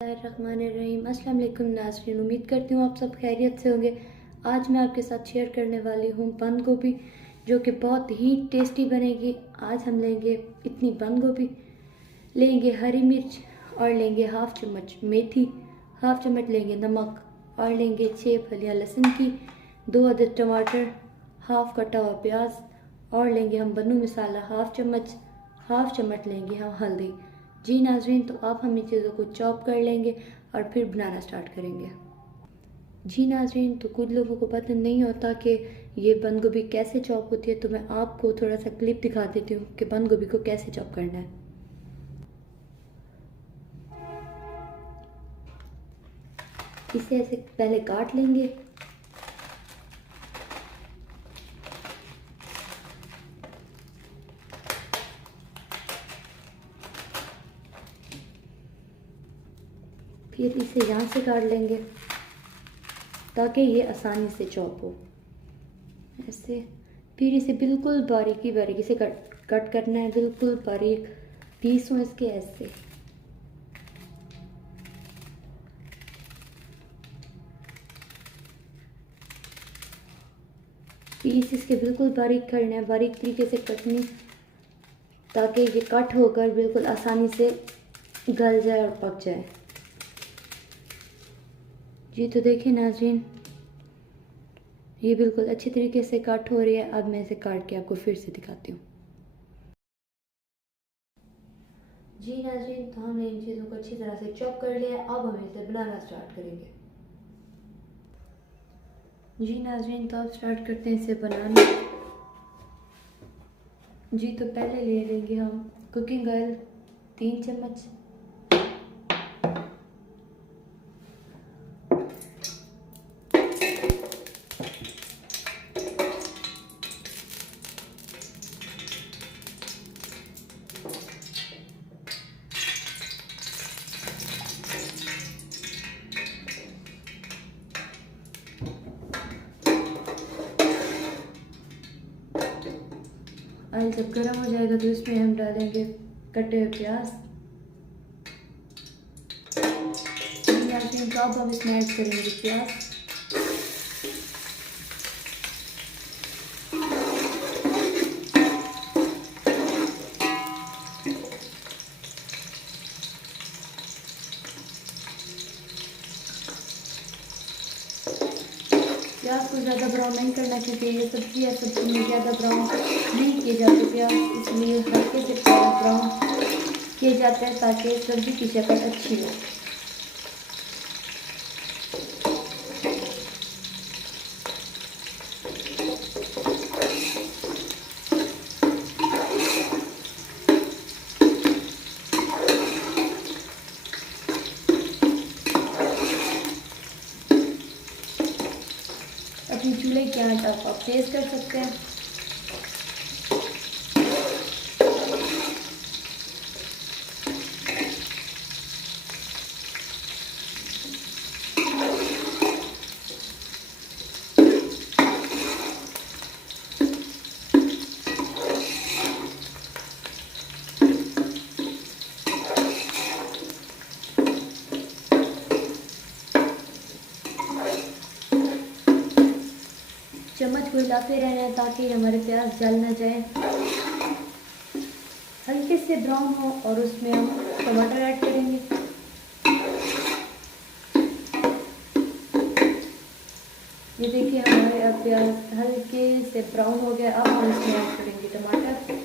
बिस्मिल्लाहिर्रहमानिर्रहीम। अस्सलाम वालेकुम नाज़रीन, उम्मीद करती हूँ आप सब खैरियत से होंगे। आज मैं आपके साथ शेयर करने वाली हूँ बंद गोभी, जो कि बहुत ही टेस्टी बनेगी। आज हम लेंगे इतनी बंद गोभी, लेंगे हरी मिर्च और लेंगे हाफ़ चम्मच मेथी, हाफ़ चम्मच लेंगे नमक और लेंगे 6 फलियाँ लहसुन की, 2 अदद टमाटर, हाफ़ कटा हुआ प्याज और लेंगे हम बनू मसाला हाफ़ चम्मच लेंगे हम हल्दी। जी नाज़रीन, तो अब हम इन चीज़ों को चॉप कर लेंगे और फिर बनाना स्टार्ट करेंगे। जी नाज़रीन, तो कुछ लोगों को पता नहीं होता कि ये बंद गोभी कैसे चॉप होती है, तो मैं आपको थोड़ा सा क्लिप दिखा देती हूँ कि बंद गोभी को कैसे चॉप करना है। इसे ऐसे पहले काट लेंगे। फिर इसे यहाँ से काट लेंगे ताकि ये आसानी से चॉप हो ऐसे। फिर इसे बिल्कुल बारीकी से कट करना है, बिल्कुल बारीक पीस हो इसके ऐसे। पीस इसके बिल्कुल बारीक करना है, बारीक तरीके से कटनी, ताकि ये कट होकर बिल्कुल आसानी से गल जाए और पक जाए। जी तो देखिए नाज़रीन, ये बिल्कुल अच्छी तरीके से कट हो रही है। अब मैं इसे काट के आपको फिर से दिखाती हूँ। जी नाज़रीन, तो हमने इन चीज़ों को अच्छी तरह से चॉप कर लिया है। अब हम इसे बनाना स्टार्ट करेंगे। जी नाज़रीन, तो अब स्टार्ट करते हैं इसे बनाना। जी तो पहले ले लेंगे हम कुकिंग ऑयल 3 चम्मच, ऑयल जब गर्म हो जाएगा तो इसमें हम डालेंगे कटे हुए प्याज। तो अब हम इसमें ऐड करेंगे प्याज। प्याज को ज़्यादा ब्राउन नहीं करना, क्योंकि ये सब्ज़ी है, सब्ज़ी में ज़्यादा ब्राउन नहीं किए जाते प्याज, इसलिए हल्के से प्याज ब्राउन किए जाते हैं ताकि सब्ज़ी की शक्ल अच्छी हो। अपनी चूल्हे की आंच आप तेज़ कर सकते हैं। चम्मच को हिलाते रहना है ताकि हमारे प्याज जल ना जाए, हल्के से ब्राउन हो, और उसमें हम टमाटर ऐड करेंगे। ये देखिए हमारे अब प्याज हल्के से ब्राउन हो गया। अब हम इसमें ऐड करेंगे टमाटर।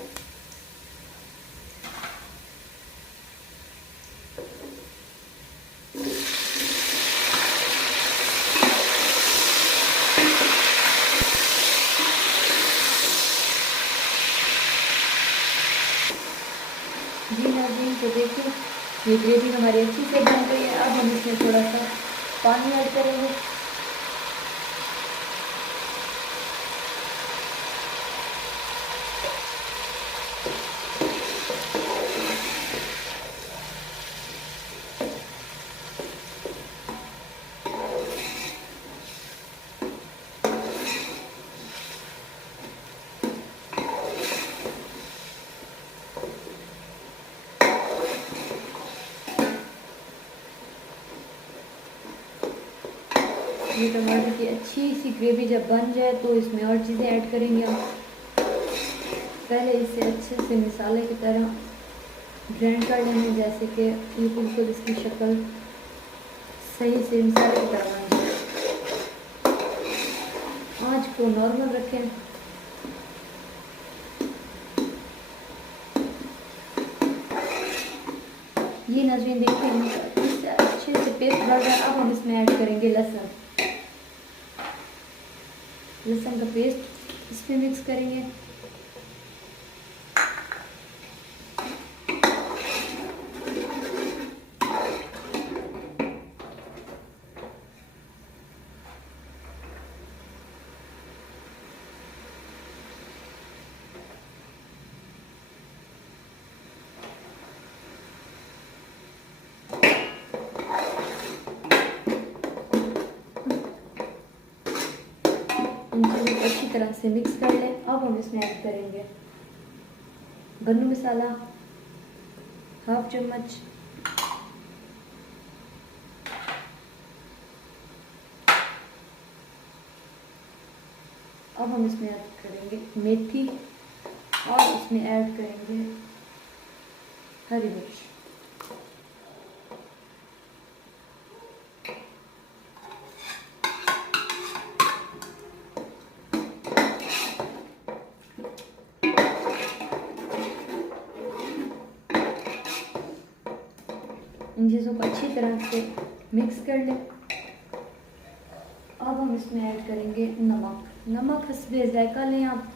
जी नाज़रीन, तो देखिए ये ग्रेवी हमारी अच्छी से बन गई है। अब हम इसमें थोड़ा सा पानी ऐड करेंगे। ये टमाटर की अच्छी सी ग्रेवी जब बन जाए तो इसमें और चीज़ें ऐड करेंगे हम। पहले इसे अच्छे से मसाले की तरह ग्राइंड कर लेंगे, जैसे कि ये बिल्कुल इसकी शक्ल सही से मसाले की तरह बन जाए। आँच को नॉर्मल रखें। ये नाज़रीन देखिए इससे अच्छे से पेस्ट बन रहा है। अब हम इसमें ऐड करेंगे लहसुन। लहसुन का पेस्ट इसमें मिक्स करेंगे। इनको अच्छी तरह से मिक्स कर लें। अब हम इसमें ऐड करेंगे गरम मसाला हाफ चम्मच, अब हम इसमें ऐड करेंगे मेथी और इसमें ऐड करेंगे हरी मिर्च। इन चीज़ों को अच्छी तरह से मिक्स कर लें। अब हम इसमें ऐड करेंगे नमक। नमक हस्बे जायका लें आप।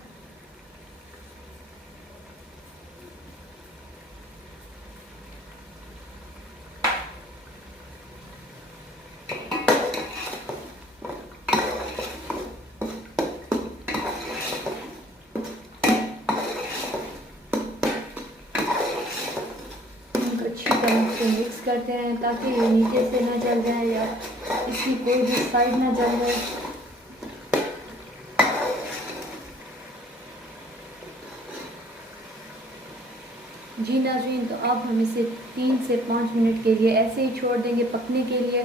अच्छी तरह से मिक्स करते रहें ताकि ये नीचे से ना जल जाए या इसकी कोई भी साइड ना जल जाए। जी नाज़रीन, तो अब हम इसे 3 से 5 मिनट के लिए ऐसे ही छोड़ देंगे पकने के लिए।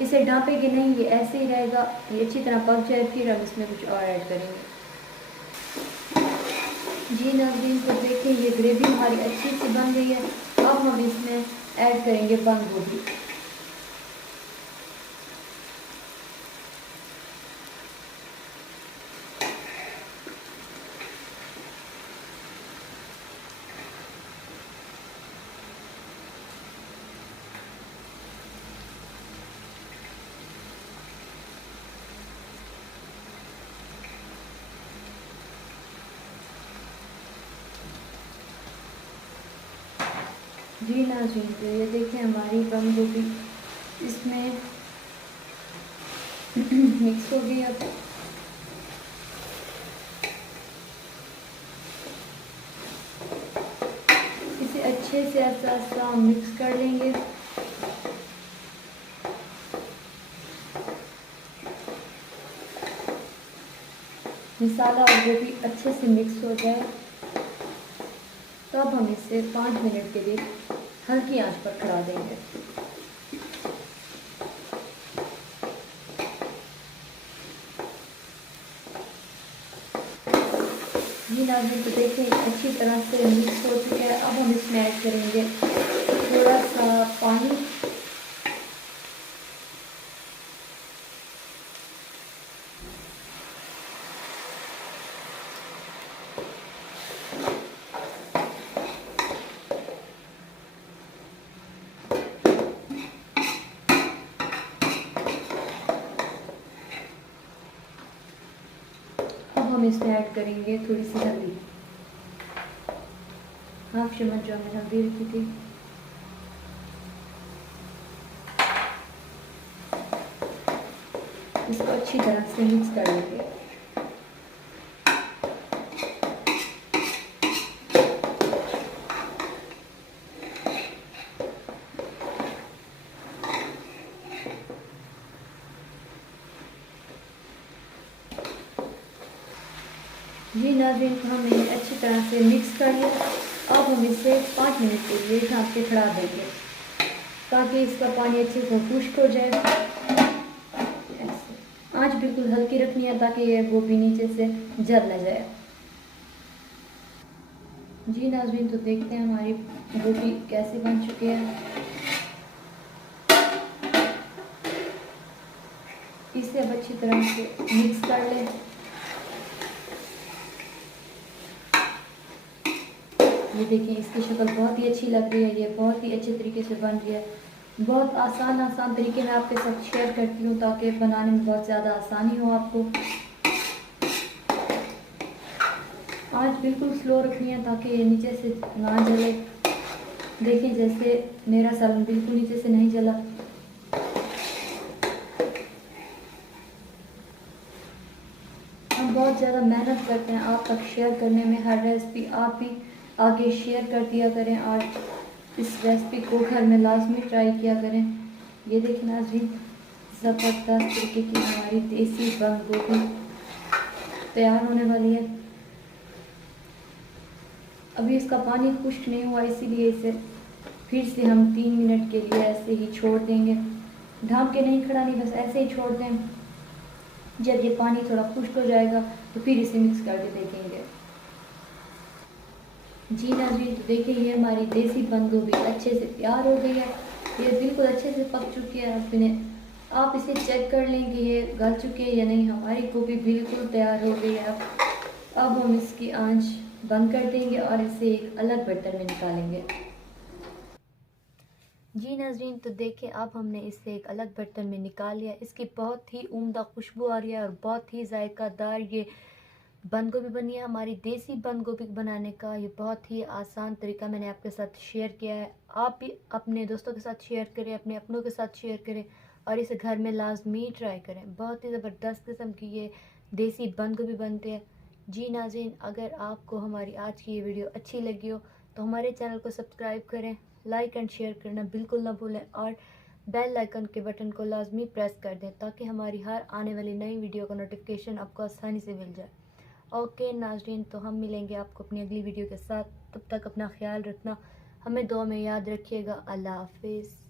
इसे ढाँपेंगे नहीं, ये ऐसे ही रहेगा। ये अच्छी तरह पक जाए फिर हम इसमें कुछ और ऐड करेंगे। जी नाज़रीन, तो देखें ये ग्रेवी हमारी अच्छी सी बन गई है। अब हम इसमें ऐड करेंगे बंद गोभी। जी नाज़रीन, तो ये देखें हमारी बंद गोभी इसमें मिक्स हो गई। अब इसे अच्छे से ऐसा मिक्स कर लेंगे। मसाला और गोभी अच्छे से मिक्स हो जाए तब हम इसे 5 मिनट के लिए हल्की आंच पर खड़ा देंगे। जी नाज़रीन, तो देखें अच्छी तरह से मिक्स हो चुका है। अब हम इसमें ऐड करेंगे थोड़ा सा पानी। हम इसमें ऐड करेंगे थोड़ी सी हल्दी, हाफ चम्मच जो हमने हल्दी रखी थी। इसको अच्छी तरह से मिक्स कर लेंगे। जी नाज़रीन, तो हमने अच्छी तरह से मिक्स कर लिया। अब हम इसे 5 मिनट के लिए ढक के खड़ा देंगे ताकि इसका पानी अच्छे से खुश्क हो जाए। ऐसे आंच बिल्कुल हल्की रखनी है ताकि ये गोभी नीचे से जल न जाए। जी नाज़रीन, तो देखते हैं हमारी गोभी कैसे बन चुकी है। इसे अब अच्छी तरह से मिक्स कर लें। ये देखिए, इसकी शक्ल बहुत ही अच्छी लग रही है, ये बहुत ही अच्छे तरीके से बन रही है। बहुत आसान तरीके मैं आपके साथ शेयर करती हूँ ताकि बनाने में बहुत ज़्यादा आसानी हो आपको। आंच बिल्कुल स्लो रखनी है ताकि ये नीचे से ना जले। देखिए जैसे मेरा सालन बिल्कुल नीचे से नहीं जला। हम बहुत ज़्यादा मेहनत करते हैं आप तक शेयर करने में, हर रेसिपी आप भी आगे शेयर कर दिया करें और इस रेसिपी को घर में लाजमी ट्राई किया करें। ये देखिए नाज़रीन, ज़बरदस्त तरीके की हमारी देसी बंद गोभी तैयार होने वाली है। अभी इसका पानी खुश्क नहीं हुआ, इसीलिए इसे फिर से हम 3 मिनट के लिए ऐसे ही छोड़ देंगे। ढक के नहीं खड़ा, नहीं, बस ऐसे ही छोड़ दें। जब ये पानी थोड़ा खुश्क हो जाएगा तो फिर इसे मिक्स करके देखेंगे। जी नाज़रीन, तो देखिए ये हमारी देसी बंद गोभी अच्छे से तैयार हो गई है। ये बिल्कुल अच्छे से पक चुकी है। आप इसे चेक कर लें कि ये गल चुकी है या नहीं। हमारी गोभी बिल्कुल तैयार हो गई है। अब हम इसकी आंच बंद कर देंगे और इसे एक अलग बर्तन में निकालेंगे। जी नाज़रीन, तो देखिए अब हमने इसे एक अलग बर्तन में निकाल लिया। इसकी बहुत ही उम्दा खुशबू आ रही है और बहुत ही जायकादार ये बंद गोभी बनी है। हमारी देसी बंद गोभी बनाने का ये बहुत ही आसान तरीका मैंने आपके साथ शेयर किया है। आप भी अपने दोस्तों के साथ शेयर करें, अपने अपनों के साथ शेयर करें और इसे घर में लाजमी ट्राई करें। बहुत ही ज़बरदस्त किस्म की ये देसी बंद गोभी बनती है। जी नाज़रीन, अगर आपको हमारी आज की ये वीडियो अच्छी लगी हो तो हमारे चैनल को सब्सक्राइब करें, लाइक एंड शेयर करना बिल्कुल ना भूलें और बेल आइकन के बटन को लाजमी प्रेस कर दें ताकि हमारी हर आने वाली नई वीडियो का नोटिफिकेशन आपको आसानी से मिल जाए। ओके नाज़रीन, तो हम मिलेंगे आपको अपनी अगली वीडियो के साथ। तब तक अपना ख्याल रखना, हमें दुआ में याद रखिएगा। अल्लाह हाफिज़।